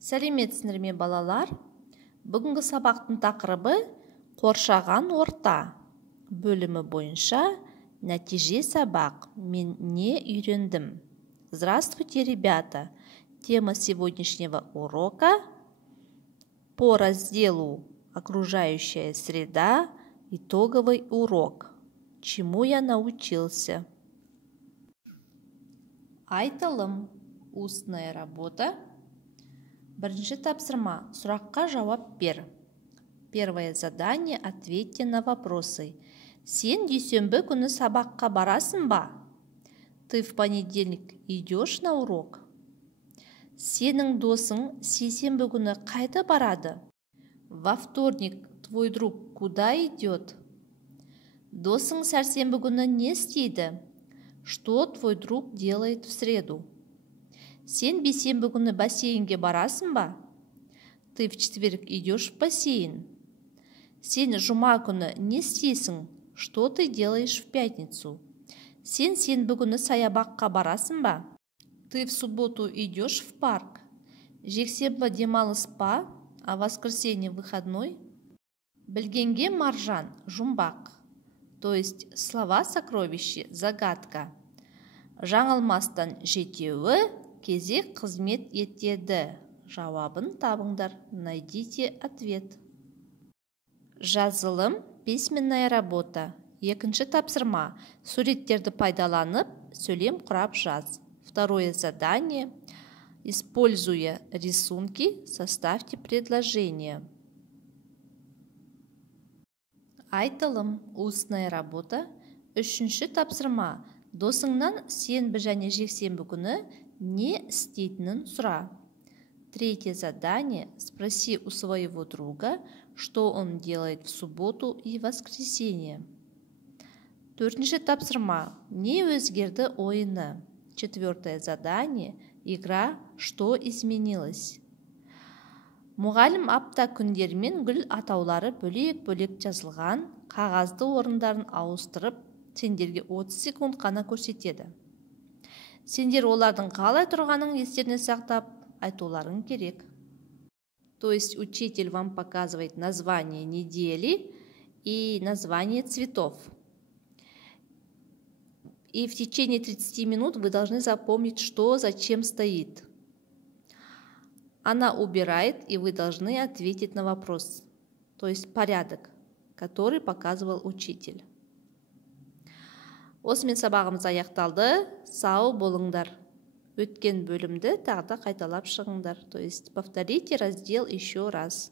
Сәлеметсіздер ме балалар? Бүгінгі сабақтың тақырыбы қоршаған орта бөлімі бойынша нәтиже сабақ. Мен не үйрендім? Здравствуйте, ребята! Тема сегодняшнего урока по разделу «Окружающая среда. Итоговый урок». Чему я научился? Айтылым. Устная работа. Бірінші тапсырма. Сұраққа жауап бер. Первое задание. Ответьте на вопросы. Сен дүйсенбі күні сабаққа барасың ба? Ты в понедельник идешь на урок? Сенің досың сейсенбі күні қайда барады? Во вторник твой друг куда идет? Досың сәрсенбі күні не істейді? Что твой друг делает в среду? Сен бейсенбі күні бассейнге барасың ба? Ты в четверг идешь в бассейн? Сен жұма күні не істейсің? Что ты делаешь в пятницу? Сен сенбі күні саябаққа барасың ба? Ты в субботу идешь в парк? Жексенбі демалыс па, а воскресенье выходной? Білгенге маржан, жұмбақ. То есть слова сокровище, загадка. Жаңылмастан жетеуі кезек қызмет етеді. Жауабын табыңдар. Найдите ответ. Жазылым, письменная работа. Екінші тапсырма. Суреттерді пайдаланып, сөйлем құрап жаз. Второе задание. Используя рисунки, составьте предложение. Айтылым, устная работа. Үшінші тапсырма. Досыңнан сенбі және жексенбі күні не істейтінін сұра. Третье задание. Спроси у своего друга, что он делает в субботу и воскресенье. Төртінші тапсырма. Не өзгерді ойыны. Четвертое задание. Игра «Что изменилось?». Мұғалім апта күндермен гүл атаулары бөлек-бөлек жазылған қағазды орындарын ауыстырып, сендерге 30 секунд қана көрсетеді. Сендер олардың қалай тұрғанын естеріне сақтап, айтуларың керек. То есть учитель вам показывает название недели и название цветов. И в течение 30 минут вы должны запомнить, что зачем стоит. Она убирает, и вы должны ответить на вопрос. То есть порядок, который показывал учитель. Осымен сабағымыз аяқталды. Сау болыңдар. Өткен бөлімді тағы да қайталап шығыңдар. То есть повторите раздел еще раз.